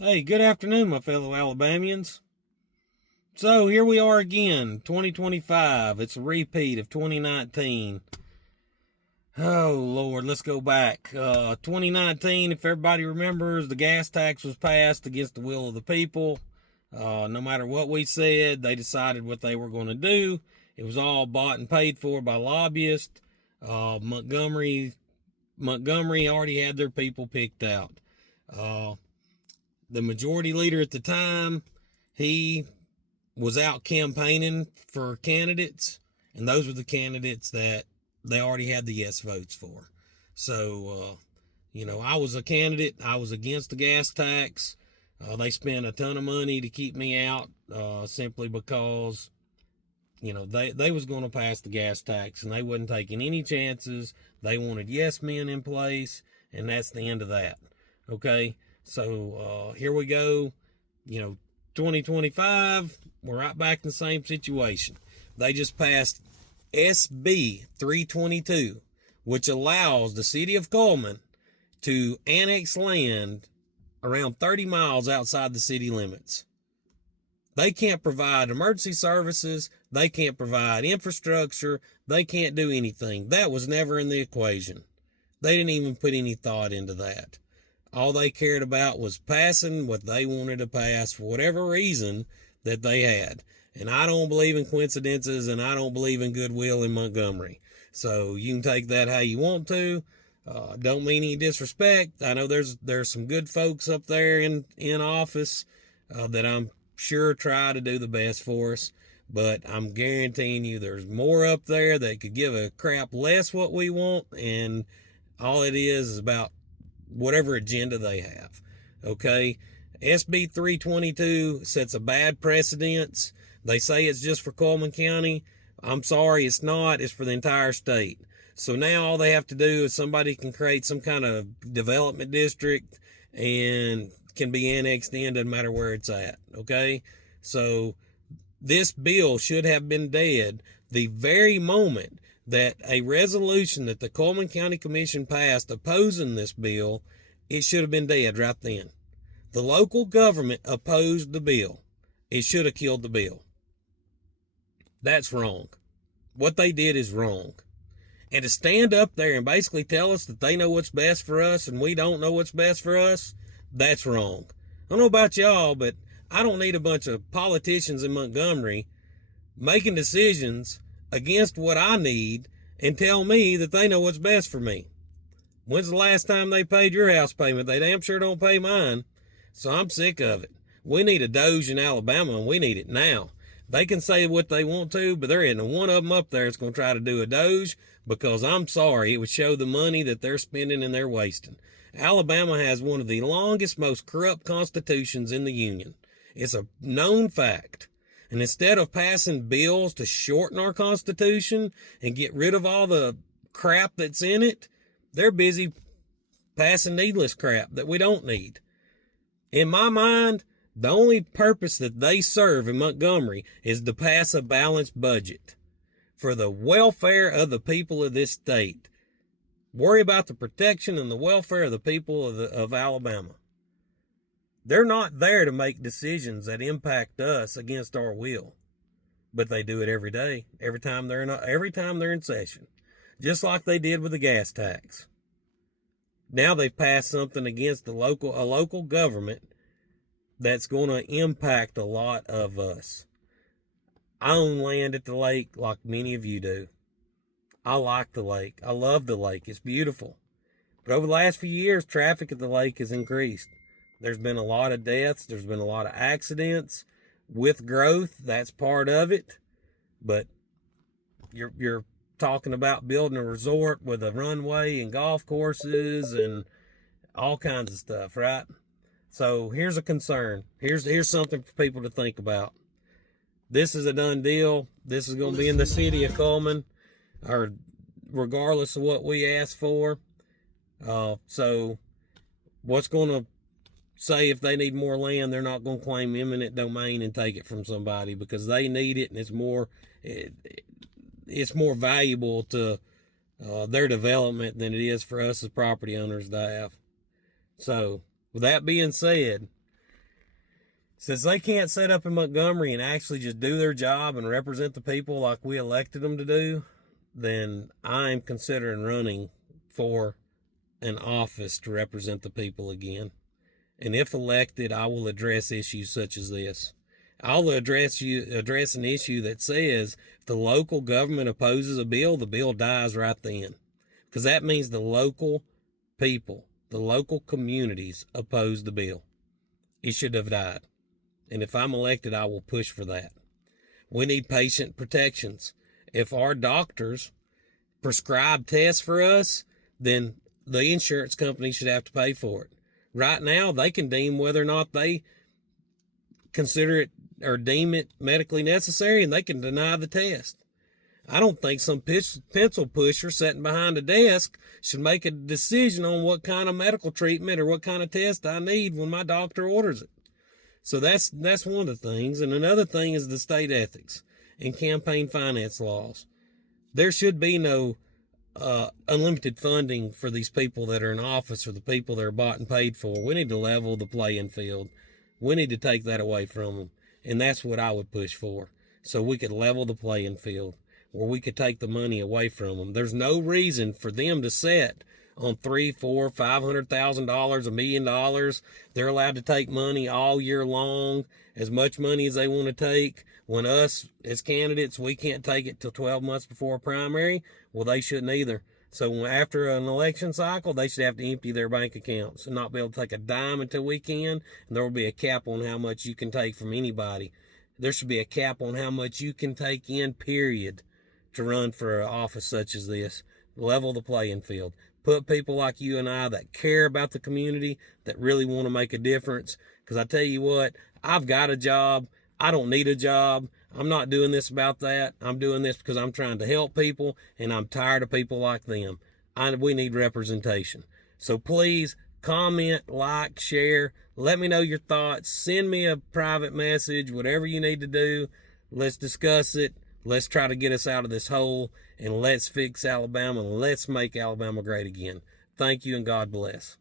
Hey, good afternoon, my fellow Alabamians. So here we are again, 2025. It's a repeat of 2019. Oh, Lord, let's go back. 2019, if everybody remembers, the gas tax was passed against the will of the people. No matter what we said, they decided what they were going to do. It was all bought and paid for by lobbyists. Montgomery already had their people picked out. The majority leader at the time, he was out campaigning for candidates, and those were the candidates that they already had the yes votes for. So, I was a candidate. I was against the gas tax. They spent a ton of money to keep me out, simply because, they was going to pass the gas tax, and they wasn't taking any chances. They wanted yes men in place, and that's the end of that. Okay, so here we go. 2025, we're right back in the same situation. They just passed SB 322, which allows the city of Coleman to annex land around 30 miles outside the city limits. They can't provide emergency services. They can't provide infrastructure. They can't do anything. That was never in the equation. They didn't even put any thought into that. All they cared about was passing what they wanted to pass for whatever reason that they had. And I don't believe in coincidences, and I don't believe in goodwill in Montgomery. So you can take that how you want to. Don't mean any disrespect. I know there's some good folks up there in office that I'm sure try to do the best for us. But I'm guaranteeing you there's more up there that could give a crap less what we want, and all it is about whatever agenda they have. Okay? SB 322 sets a bad precedence. They say it's just for Coleman County. I'm sorry, it's not. It's for the entire state. So now all they have to do is somebody can create some kind of development district and can be annexed in, doesn't matter where it's at. Okay? So this bill should have been dead the very moment that a resolution that the Coleman County Commission passed opposing this bill, it should have been dead right then. The local government opposed the bill. It should have killed the bill. That's wrong. What they did is wrong. And to stand up there and basically tell us that they know what's best for us and we don't know what's best for us, that's wrong. I don't know about y'all, but I don't need a bunch of politicians in Montgomery making decisions against what I need and tell me that they know what's best for me. When's the last time they paid your house payment? They damn sure don't pay mine. So I'm sick of it. We need a Doge in Alabama, and we need it now. They can say what they want to, but there isn't one of them up there that's going to try to do a Doge, because I'm sorry, it would show the money that they're spending and they're wasting. Alabama has one of the longest, most corrupt constitutions in the Union. It's a known fact. And instead of passing bills to shorten our Constitution and get rid of all the crap that's in it, they're busy passing needless crap that we don't need. In my mind, the only purpose that they serve in Montgomery is to pass a balanced budget for the welfare of the people of this state. Worry about the protection and the welfare of the people of Alabama. They're not there to make decisions that impact us against our will, but they do it every day, every time they're in session, just like they did with the gas tax. Now they've passed something against a local government that's going to impact a lot of us. I own land at the lake like many of you do. I like the lake. I love the lake. It's beautiful. But over the last few years, traffic at the lake has increased. There's been a lot of deaths. There's been a lot of accidents. With growth, that's part of it. But you're talking about building a resort with a runway and golf courses and all kinds of stuff, right? So here's a concern. Here's something for people to think about. This is a done deal. This is going to be in the city of Coleman, or regardless of what we ask for. So what's going to say if they need more land, they're not going to claim eminent domain and take it from somebody, because they need it, and it's more valuable to their development than it is for us as property owners to have. So with that being said, Since they can't set up in Montgomery and actually just do their job and represent the people like we elected them to do, then I'm considering running for an office to represent the people again. And if elected, I will address issues such as this. I'll address an issue that says if the local government opposes a bill, the bill dies right then. Because that means the local people, the local communities oppose the bill. It should have died. And if I'm elected, I will push for that. We need patient protections. If our doctors prescribe tests for us, then the insurance company should have to pay for it. Right now, they can deem whether or not they consider it or deem it medically necessary, and they can deny the test. I don't think some pencil pusher sitting behind a desk should make a decision on what kind of medical treatment or what kind of test I need when my doctor orders it. So that's one of the things. And another thing is the state ethics and campaign finance laws. There should be no unlimited funding for these people that are in office or the people that are bought and paid for. We need to level the playing field. We need to take that away from them. And that's what I would push for. So we could level the playing field, where we could take the money away from them. There's no reason for them to set on $300,000, $400,000, $500,000, $1 million. They're allowed to take money all year long, as much money as they want to take. When us as candidates, we can't take it till 12 months before a primary, well, they shouldn't either. So after an election cycle, they should have to empty their bank accounts and not be able to take a dime until we can. And there will be a cap on how much you can take from anybody. There should be a cap on how much you can take in, period, to run for an office such as this. Level the playing field. Put people like you and I that care about the community, that really want to make a difference. Because I tell you what, I've got a job. I don't need a job. I'm not doing this about that. I'm doing this because I'm trying to help people, and I'm tired of people like them. We need representation. So please comment, like, share. Let me know your thoughts. Send me a private message, whatever you need to do. Let's discuss it. Let's try to get us out of this hole, and let's fix Alabama, and let's make Alabama great again. Thank you, and God bless.